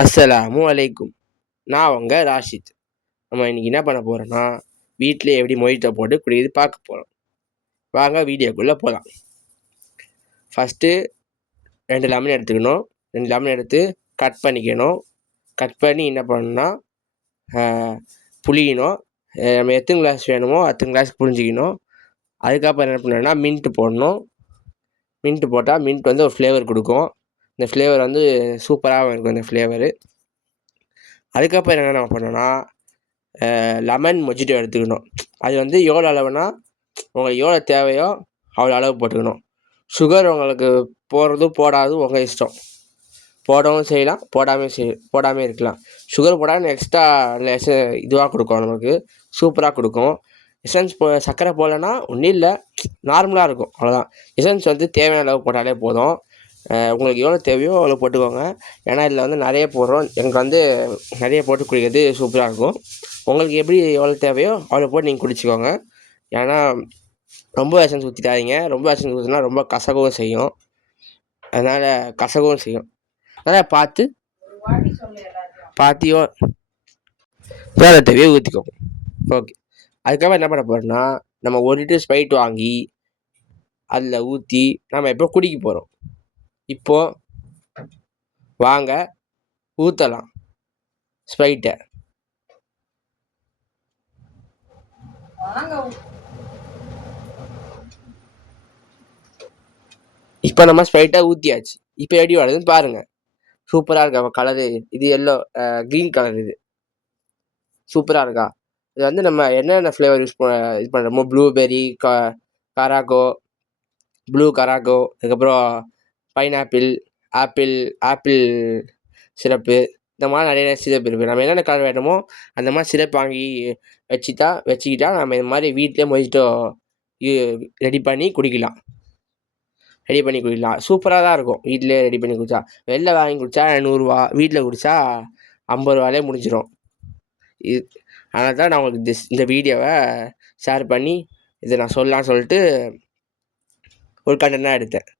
அஸ்ஸலாமு அலைக்கும். நான் உங்க ராஷித். நம்ம இன்னைக்கு என்ன பண்ண போறோம்னா, வீட்டிலே எப்படி மொய்ட்டோ போட்டு குடிக்கிறது பார்க்க போறோம். வாங்க வீடியோக்குள்ள போலாம். ஃபர்ஸ்ட்டு 2 லெமன் எடுத்துக்கணும். 2 லெமன் எடுத்து கட் பண்ணிக்கணும். கட் பண்ணி என்ன பண்ணணும்னா, அ புழியணும். நம்ம எத்தனை கிளாஸ் வேணுமோ அத்தனை கிளாஸ்க்கு புழிஞ்சிக்கணும். அதுக்கப்புறம் என்ன பண்ணணும்னா, மின்ட் போடணும். மின்ட் போட்டால் மின்ட் வந்து ஒரு ஃப்ளேவர் கொடுக்கும். இந்த ஃப்ளேவர் வந்து சூப்பராகவும் இருக்கும் இந்த ஃப்ளேவரு. அதுக்கப்புறம் என்ன நம்ம பண்ணணும்னா, லெமன் மொஜிட்டோ எடுத்துக்கணும். அது வந்து எவ்வளோ அளவுனா, உங்களுக்கு எவ்வளோ தேவையோ அவ்வளோ அளவு போட்டுக்கணும். சுகர் உங்களுக்கு போடுறதும் போடாததும் உங்கள் இஷ்டம். போடவும் செய்யலாம், போடாமல் இருக்கலாம். சுகர் போடாமல் எக்ஸ்ட்ரா இதுவாக கொடுக்கும், நமக்கு சூப்பராக கொடுக்கும். எசன்ஸ் சர்க்கரை போடலன்னா ஒன்றும் இல்லை, நார்மலாக இருக்கும், அவ்வளோதான். எசன்ஸ் வந்து தேவையான அளவு போட்டாலே போதும். உங்களுக்கு எவ்வளோ தேவையோ அவ்வளோ போட்டுக்கோங்க. ஏன்னா இதில் வந்து நிறைய போடுறோம். எனக்கு வந்து நிறைய போட்டு குடிக்கிறது சூப்பராக இருக்கும். உங்களுக்கு எப்படி எவ்வளோ தேவையோ அவ்வளோ போட்டு நீங்கள் குடிச்சிக்கோங்க. ஏன்னா ரொம்ப எசன்ஸ் ஊற்றிடாதீங்க. ரொம்ப எசன்ஸ் ஊற்றினா ரொம்ப கசகவும் செய்யும். அதனால் கசகவும் செய்யும். அதனால் பார்த்து எவ்வளோ தேவையோ ஊற்றிக்கோங்க. ஓகே. அதுக்கப்புறம் என்ன பண்ண போகிறோம்னா, நம்ம 1 லிட்டர் ஸ்ப்ரைட் வாங்கி அதில் ஊற்றி நம்ம எப்போ குடிக்க போகிறோம். இப்போது வாங்க ஊற்றலாம் ஸ்ப்ரைட்டை. இப்போ நம்ம ஸ்ப்ரைட்டாக ஊற்றியாச்சு. இப்போ எப்படி வருதுன்னு பாருங்கள். சூப்பராக இருக்கா கலரு? இது எல்லோ க்ரீன் கலர். இது சூப்பராக இருக்கா? இது வந்து நம்ம என்னென்ன ஃப்ளேவர் இது பண்ணுறோமோ, ப்ளூபெர்ரி, கராகோ, ப்ளூ கராகோ, அதுக்கப்புறம் பைனாப்பிள், ஆப்பிள் சிரப்பு, இந்த மாதிரி நிறைய சிரப் இருக்குது. நம்ம என்னென்ன கலர் வேணுமோ அந்த மாதிரி சிரப் வாங்கி வச்சுக்கிட்டா நம்ம இது மாதிரி வீட்டிலே மொஜிட்டோ ரெடி பண்ணி குடிக்கலாம். சூப்பராக தான் இருக்கும் வீட்டிலே ரெடி பண்ணி குடித்தா. வெளில வாங்கி குடித்தா 100 ரூபா, வீட்டில் குடித்தா 50 ரூபாலே முடிஞ்சிடும். இது அதனால தான் நான் உங்களுக்கு இந்த வீடியோவை ஷேர் பண்ணி இதை நான் சொல்லலாம்னு சொல்லிட்டு ஒரு கண்டென்ட்டாக எடுத்தேன்.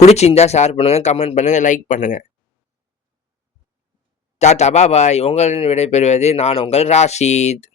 பிடிச்சிருந்தா ஷேர் பண்ணுங்கள், கமெண்ட் பண்ணுங்கள், லைக் பண்ணுங்கள். டாடா பாய். உங்களின் விடைபெறுவது நான் உங்கள் ராஷித்.